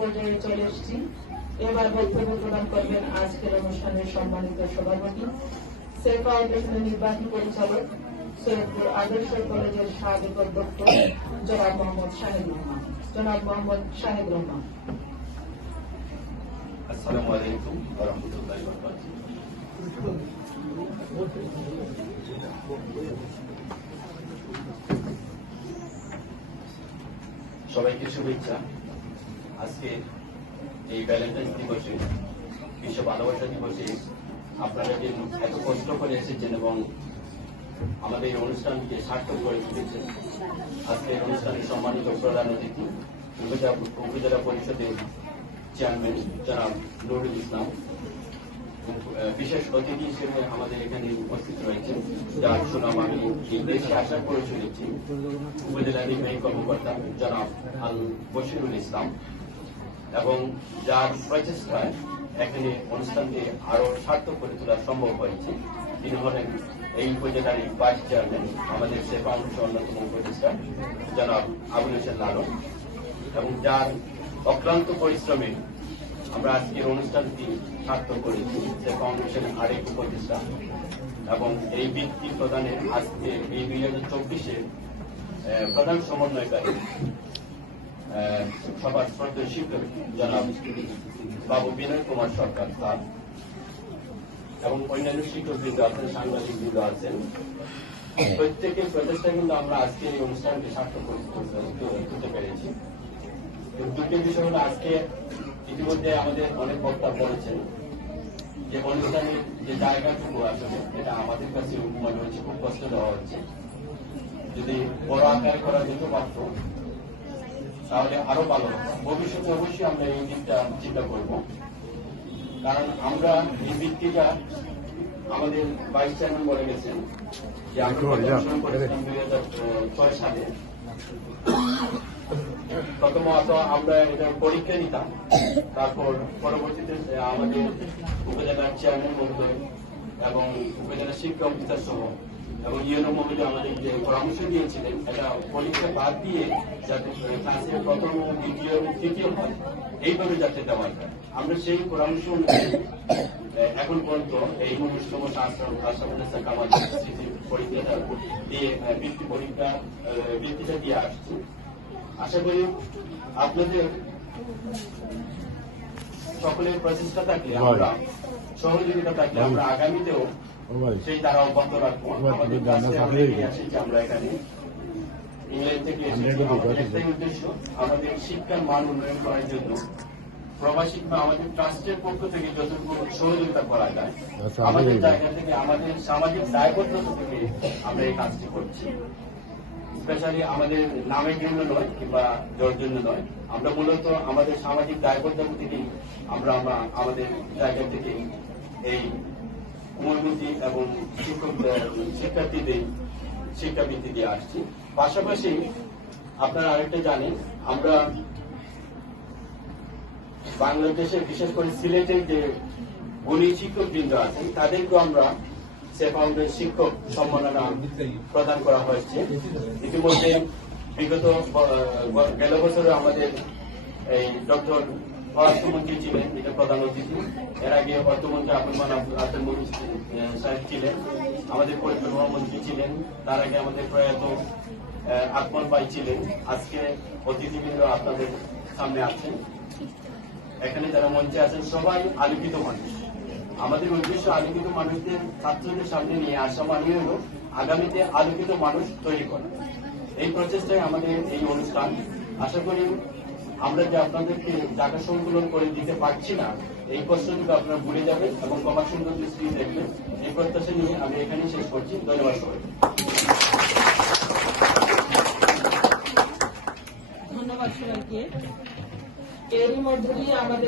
পর্যায়ে চলে এসেছি। এবার বক্তব্য প্রদান করবেন আজকের অনুষ্ঠানের সম্মানিত সভাপতি, সে ফাউন্ডেশনের নির্বাহী পরিচালক, সৈয়দপুর আদর্শ কলেজের সাবেক অধ্যক্ষ জনাব মোহাম্মদ শাহিদ রহমান। আসসালামু আলাইকুম ওয়া রাহমাতুল্লাহি ওয়া বারাকাতুহু। সবাইকে শুভেচ্ছা। আজকে এই ভ্যালেন্টাইন্স দিবসে, বিশ্ব ভালোবাসা দিবসে আপনারা যে এত কষ্ট করে এসেছেন এবং আমাদের এই অনুষ্ঠানকে সার্থক করে তুলেছেন, আজকে এই অনুষ্ঠানে সম্মানিত প্রধান অতিথি উপজেলা পরিষদের চেয়ারম্যান জনাব নুরুল ইসলাম, বিশেষ অতিথি হিসেবে আমাদের এখানে উপস্থিত রয়েছেন, যার সুনাম আমি এই দেশে আসার পরে শুনেছি, উপজেলা নির্বাহী কর্মকর্তা জনাব আল বশিরুল ইসলাম, এবং যার প্রচেষ্টায় এখানে অনুষ্ঠানকে আরো সার্থক করে তোলা সম্ভব হয়েছে, তিনি হলেন এই উপজেলার ভাইস চেয়ারম্যান, আমাদের সে ফাউন্ডেশন অন্যতম উপদেষ্টা জনাব আবুল হোসেন লালন, এবং যার অক্লান্ত পরিশ্রমে আমরা আজকের অনুষ্ঠানটি সার্থক করেছি সে ফাউন্ডেশনের আরেক উপদেষ্টা এবং এই বৃত্তি প্রদানের আজকে এই 2024-এর প্রধান সমন্বয়কারী সবার শ্রদ্ধেয় শিক্ষক জনাব বাবু বিনয় কুমার সরকার স্যার, এবং অন্যান্য শিক্ষকবৃন্দ আছেন, সাংবাদিকবৃন্দ আছেন। প্রত্যেকের প্রচেষ্টা কিন্তু আমরা আজকে এই অনুষ্ঠানকে সার্থক করতে পেরেছি। দুঃখের বিষয় হলো আজকে ইতিমধ্যে আমাদের অনেক বক্তা বলেছেন যে অনুষ্ঠানের যে জায়গাটুকু আসলে এটা আমাদের কাছে মনে হচ্ছে খুব কষ্ট দেওয়া হচ্ছে। যদি বড় আকার করা যেতে পারত তাহলে আরো ভালো হতো। ভবিষ্যতে অবশ্যই আমরা এই দিকটা চিন্তা করব, কারণ আমরা এই ভিত্তিটা আমাদের ভাইস চেয়ারম্যান বলে গেছেন যে আমরা পরিদর্শন করেছিলাম 2006 সালে। প্রথমত আমরা এটা পরীক্ষা নিতাম, তারপর পরবর্তীতে আমাদের উপজেলার চেয়ারম্যান মহোদয় এবং উপজেলা শিক্ষা অফিসার সহ এবং ইউনো মহোদয় আমাদের যে পরামর্শ দিয়েছিলেন, এটা পরীক্ষা বাদ দিয়ে যাতে ক্লাসে প্রথম, দ্বিতীয় এবং তৃতীয় হয় এইভাবে যাতে দেওয়া যায়, আমরা সেই পরামর্শ অনুযায়ী এখন পর্যন্ত এই 19তম পরীক্ষাটা দিয়ে বৃত্তিটা দিয়ে আসছি। আশা করি আপনাদের সকলের প্রচেষ্টা থাকলে, আমরা সহযোগিতা থাকলে আমরা আগামীতেও সেই দ্বারা অব্যাহত রাখবো। আমরা এখানে ইংল্যান্ড থেকে একটাই উদ্দেশ্য, আমাদের শিক্ষার মান উন্নয়ন করার জন্য প্রবাসী বা আমাদের ট্রাস্টের পক্ষ থেকে যতটুকু সহযোগিতা করা যায় আমাদের জায়গা থেকে, আমাদের সামাজিক দায়বদ্ধতা থেকে আমরা এই কাজটি করছি। স্পেশালি আমাদের নামের জন্য নয় কিংবা জোর জন্য নয়, আমরা মূলত আমাদের সামাজিক দায়বদ্ধতা থেকেই আমরা আমাদের জায়গা থেকে এই কোমলমতি এবং শিক্ষার্থীদের শিক্ষাবৃত্তি দিয়ে আসছি। পাশাপাশি আপনারা আরেকটা জানেন, আমরা বাংলাদেশে বিশেষ করে সিলেটের যে গুণী শিক্ষকবৃন্দ আছেন তাদেরকেও আমরা সে ফাউন্ডেশন শিক্ষক সম্মাননা প্রদান করা হয়েছে। ইতিমধ্যে বিগত গেল বছরে আমাদের এই ডক্টর পররাষ্ট্রমন্ত্রী ছিলেন, এটা প্রধান অতিথি। এর আগে অর্থমন্ত্রী আব্দুল মুহিত সাহেব ছিলেন, আমাদের পরিকল্পনা মন্ত্রী ছিলেন, তার আগে আমাদের প্রয়াত আকমল ভাই ছিলেন। আজকে অতিথিবৃন্দ আপনাদের সামনে আছেন, এখানে যারা মঞ্চে আছেন সবাই আলোকিত মানুষ। আমাদের উদ্দেশ্য আলোকিত মানুষদের ছাত্রদের সামনে নিয়ে আসা, মানে হল আগামীতে আলোকিত মানুষ তৈরি করা। এই প্রচেষ্টায় আমাদের এই অনুষ্ঠান। আশা করি আমরা যে আপনাদেরকে টাকা সংকলন করে দিতে পারছি না, এই কষ্টটুকু আপনারা ভুলে যাবেন এবং কমার সুন্দর দৃষ্টি দেখবেন, এই প্রত্যাশা নিয়ে আমি এখানে শেষ করছি। ধন্যবাদ সবাই। ধন্যবাদ সবাইকে। এরই মধ্যে দিয়ে আমাদের